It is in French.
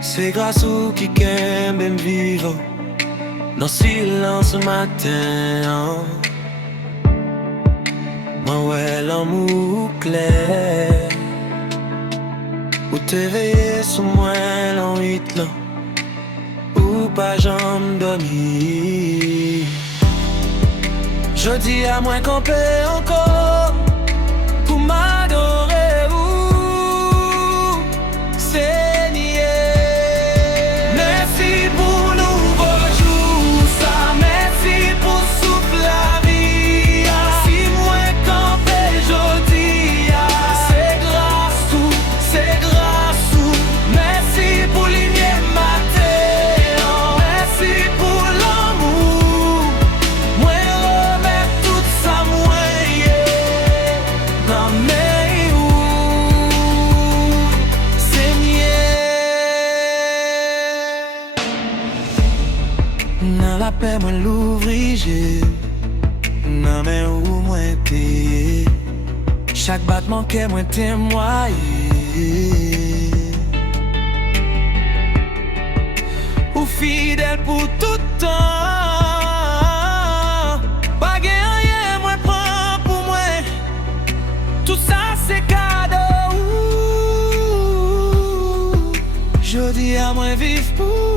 C'est grâce au qui m'aime vivre dans le silence matin. Moi ouais l'amour clair ou t'éveiller sous moi l'envie ou pas j'en dormir. Je dis à moi qu'on peut encore pour m'adorer ou c'est nier. Merci pour nouveau jour, ça merci pour souffle la vie. Si moi qu'on peut jodi, c'est grâce tout. Merci pour lumière matin, merci pour l'amour. Moi remets tout ça moi dans mes ou Seigneur. Dans la paix moi l'ouvrir, dans mes ou moi payer. Chaque battement que moi témoigner. Ou fidèle pour tout temps. Pas rien moi prend pour moi. Tout ça c'est cadeau. Je dis à moi vivre pour